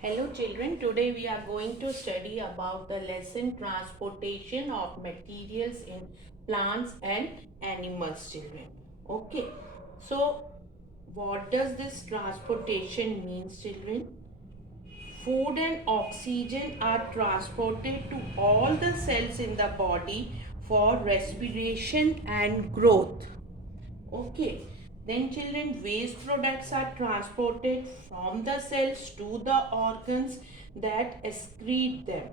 Hello children, today we are going to study about the lesson transportation of materials in plants and animals children. Okay, so what does this transportation means children? Food and oxygen are transported to all the cells in the body for respiration and growth. Okay. Then children, waste products are transported from the cells to the organs that excrete them.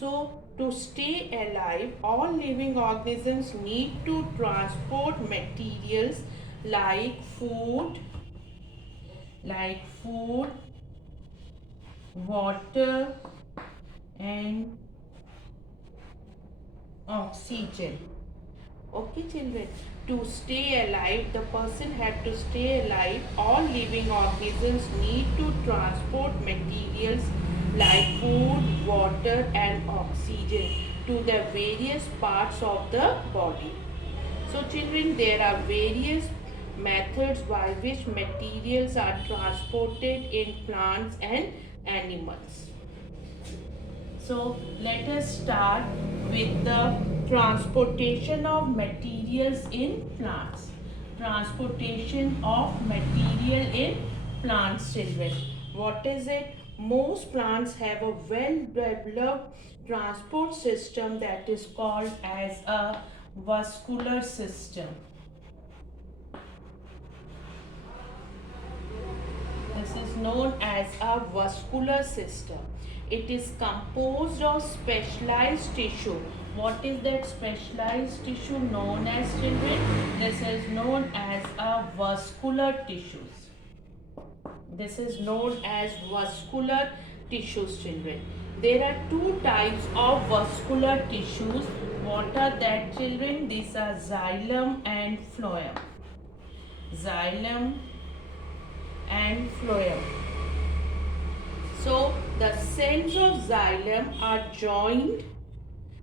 So to stay alive, all living organisms need to transport materials like food, water and oxygen. Okay, children. To stay alive, the person had to stay alive. All living organisms need to transport materials like food, water, and oxygen to the various parts of the body. So, children, there are various methods by which materials are transported in plants and animals. So let us start with the transportation of materials in plants. Transportation of material in plants, children. What is it? Most plants have a well-developed transport system that is called as a vascular system. This is known as a vascular system. It is composed of specialized tissue. What is that specialized tissue known as, children? This is known as a vascular tissues. This is known as vascular tissues, children. There are two types of vascular tissues. What are that, children? These are xylem and phloem. Xylem and phloem. So the cells of xylem are joined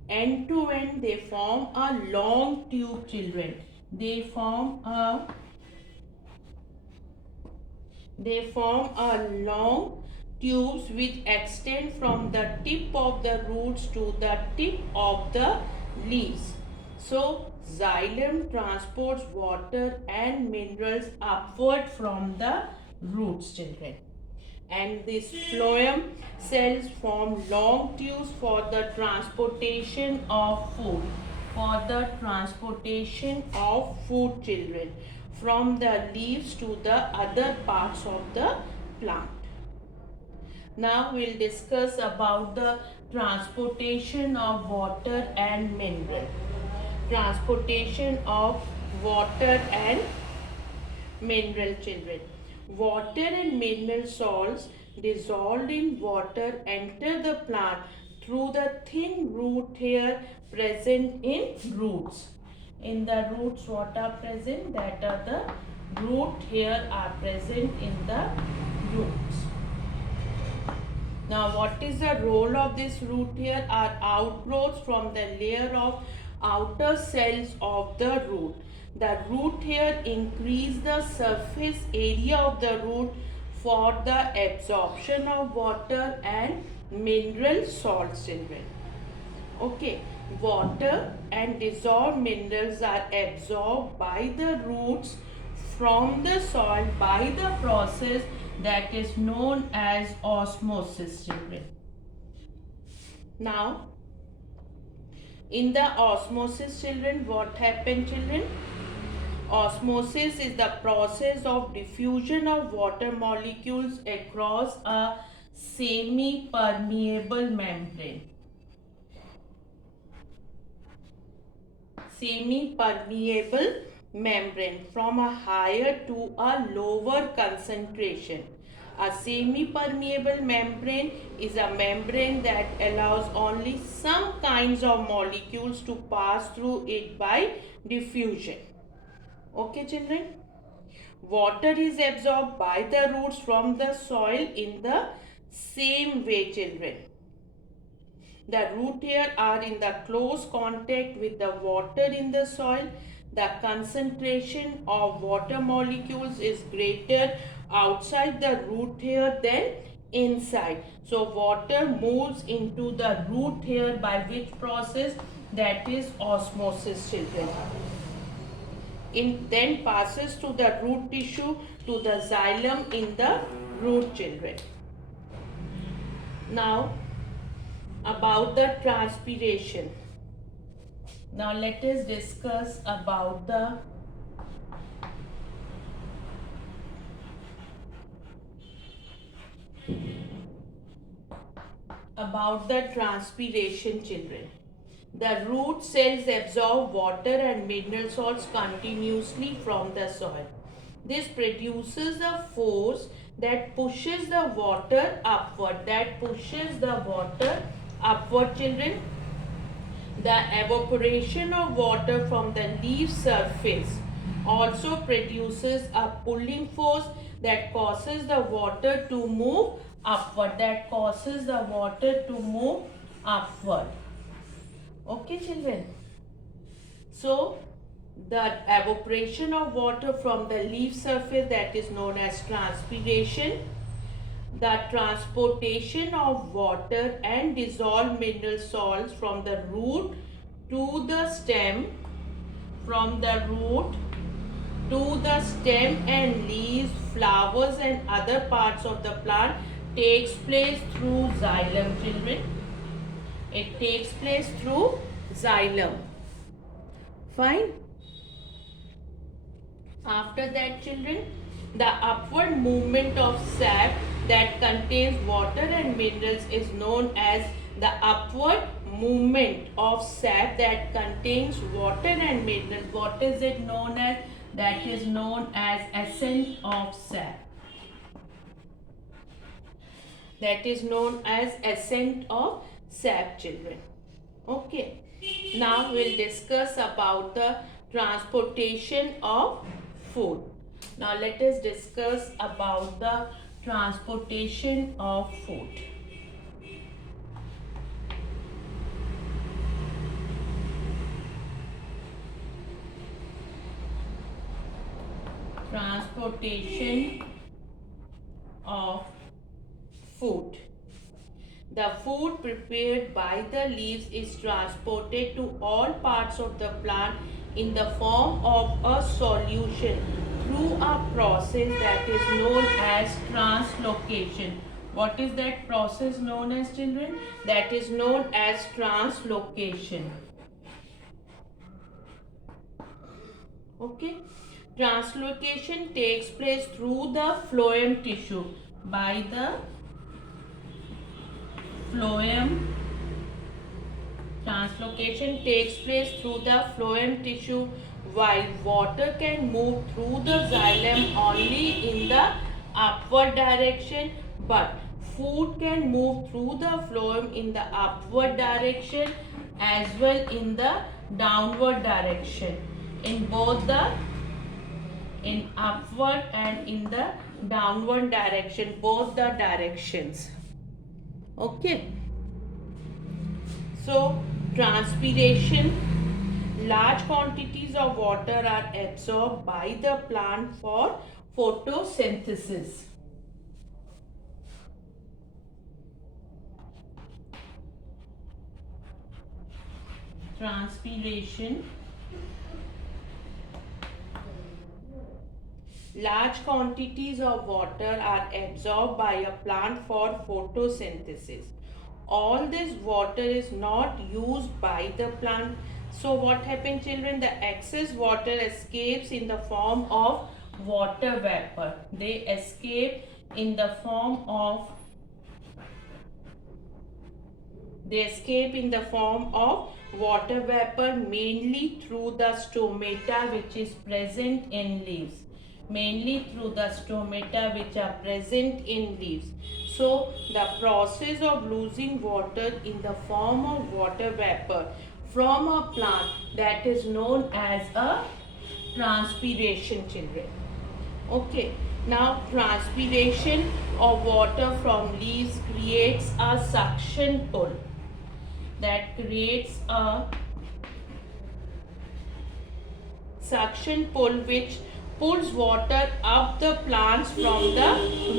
end to end. They form a long tube, children. They form a long tubes which extend from the tip of the roots to the tip of the leaves. So xylem transports water and minerals upward from the roots, children. And these phloem cells form long tubes for the transportation of food. For the transportation of food, children, from the leaves to the other parts of the plant. Now we'll discuss about the transportation of water and mineral. Transportation of water and mineral, children. Water and mineral salts dissolved in water enter the plant through the thin root hair present in roots. In the roots, what are present? That are the root hair are present in the roots. Now, what is the role of this root hair? Are outgrowths from the layer of outer cells of the root. The root hair increase the surface area of the root for the absorption of water and mineral salts, children. Okay, water and dissolved minerals are absorbed by the roots from the soil by the process that is known as osmosis, children. Now, in the osmosis, children, what happened, children? Osmosis is the process of diffusion of water molecules across a semi-permeable membrane. Semi-permeable membrane from a higher to a lower concentration. A semi-permeable membrane is a membrane that allows only some kinds of molecules to pass through it by diffusion. Okay, children? Water is absorbed by the roots from the soil in the same way, children. The root hair are in the close contact with the water in the soil. The concentration of water molecules is greater outside the root hair than inside. So water moves into the root hair by which process? That is osmosis, children. It then passes to the root tissue to the xylem in the root, children. Now about the transpiration. Now let us discuss about the transpiration, children. The root cells absorb water and mineral salts continuously from the soil. This produces a force that pushes the water upward. Children. The evaporation of water from the leaf surface also produces a pulling force that causes the water to move upward. Okay, children. So, the evaporation of water from the leaf surface, that is known as transpiration. The transportation of water and dissolved mineral salts from the root to the stem, and leaves, flowers and other parts of the plant takes place through xylem, children. It takes place through xylem. Fine. After that, children, the upward movement of sap that contains water and minerals is known as the upward movement of sap that contains water and minerals. What is it known as? That is known as ascent of sap. Children. Okay. Now we'll discuss about the transportation of food. Now let us discuss about the transportation of food. Transportation of food. The food prepared by the leaves is transported to all parts of the plant in the form of a solution through a process that is known as translocation. What is that process known as, children? That is known as translocation. Okay. Translocation takes place through the phloem tissue by the phloem. Translocation takes place through the phloem tissue, while water can move through the xylem only in the upward direction, but food can move through the phloem in the upward direction as well in the downward direction. In upward and in the downward direction, both the directions. Okay. So, transpiration. Large quantities of water are absorbed by the plant for photosynthesis. Transpiration. Large quantities of water are absorbed by a plant for photosynthesis. All this water is not used by the plant. So what happens, children? The excess water escapes in the form of water vapor. They escape in the form of water vapor, mainly through the stomata which is present in leaves. So the process of losing water in the form of water vapor from a plant, that is known as a transpiration, children. Okay. Now transpiration of water from leaves creates a suction pull. That creates a suction pull which pulls water up the plants from the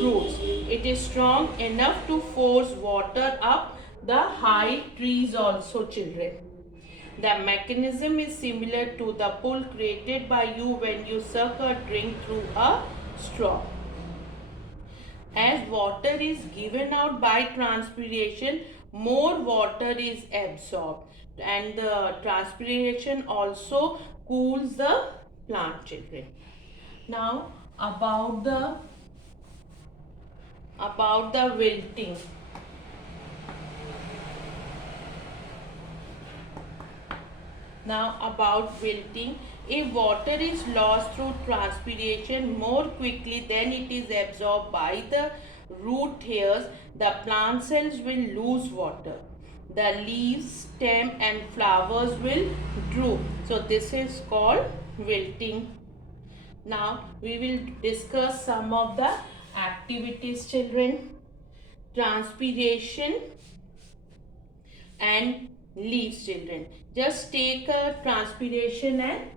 roots. It is strong enough to force water up the high trees also, children. The mechanism is similar to the pull created by you when you suck a drink through a straw. As water is given out by transpiration, more water is absorbed, and the transpiration also cools the plant, children. Now about the wilting. Now about wilting. If water is lost through transpiration more quickly than it is absorbed by the root hairs, the plant cells will lose water. The leaves, stem and flowers will droop. So this is called wilting. Now we will discuss some of the activities, children. Transpiration and leaves, children. Just take a transpiration and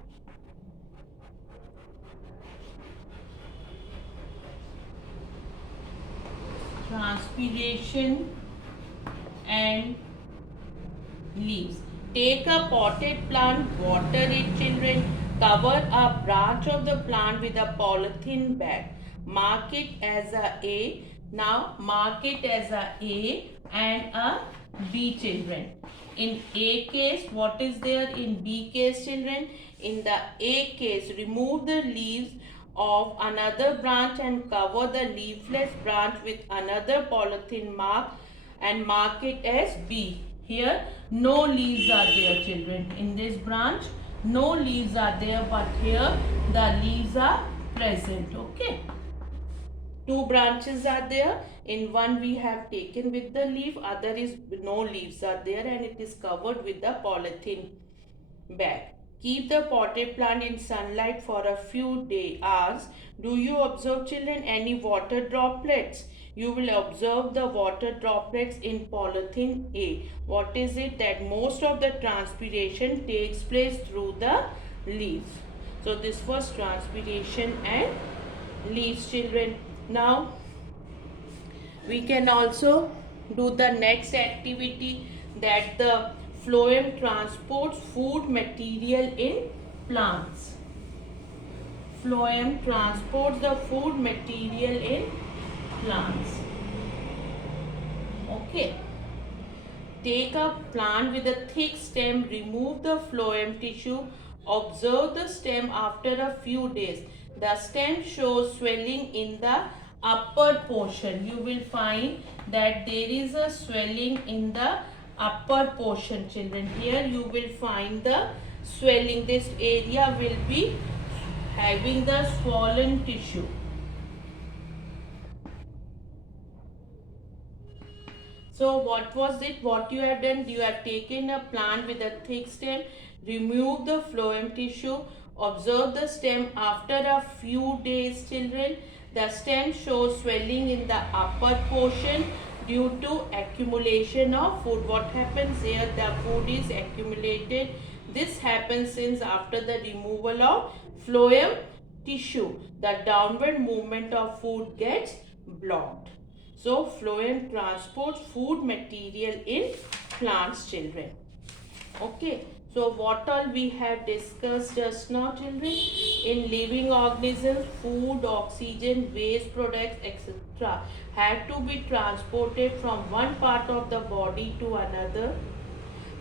leaves. Take a potted plant, water it, children. Cover a branch of the plant with a polythene bag. Mark it as a A. Now mark it as a A and a B, children. In A case, what is there? In B case, children? In the A case, remove the leaves of another branch and cover the leafless branch with another polythene mark and mark it as B. Here no leaves are there, children. In this branch no leaves are there, but here the leaves are present. Okay. Two branches are there. In one we have taken with the leaf, other is no leaves are there and it is covered with the polythene bag. Keep the potted plant in sunlight for a few hours. Do you observe, children, any water droplets? You will observe the water droplets in polythene A. What is it? That most of the transpiration takes place through the leaves. So this was transpiration and leaves, children. Now we can also do the next activity, that the phloem transports food material in plants. Phloem transports the food material in plants. Okay. Take a plant with a thick stem, remove the phloem tissue, observe the stem after a few days. The stem shows swelling in the upper portion. You will find that there is a swelling in the upper portion, children. Here you will find the swelling. This area will be having the swollen tissue. So what was it? What you have done? You have taken a plant with a thick stem, remove the phloem tissue, observe the stem after a few days, children. The stem shows swelling in the upper portion due to accumulation of food. What happens here? The food is accumulated. This happens since after the removal of phloem tissue, the downward movement of food gets blocked. So phloem transports food material in plants, children. Okay. So what all we have discussed just now, children? In living organisms, food, oxygen, waste products, etc. have to be transported from one part of the body to another.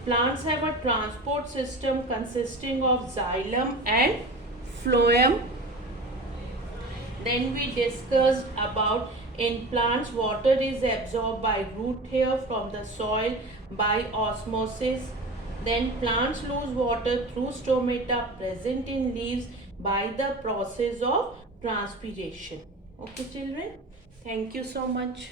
Plants have a transport system consisting of xylem and phloem. Then we discussed about in plants, water is absorbed by root hair from the soil by osmosis. Then plants lose water through stomata present in leaves by the process of transpiration. Okay, children. Thank you so much.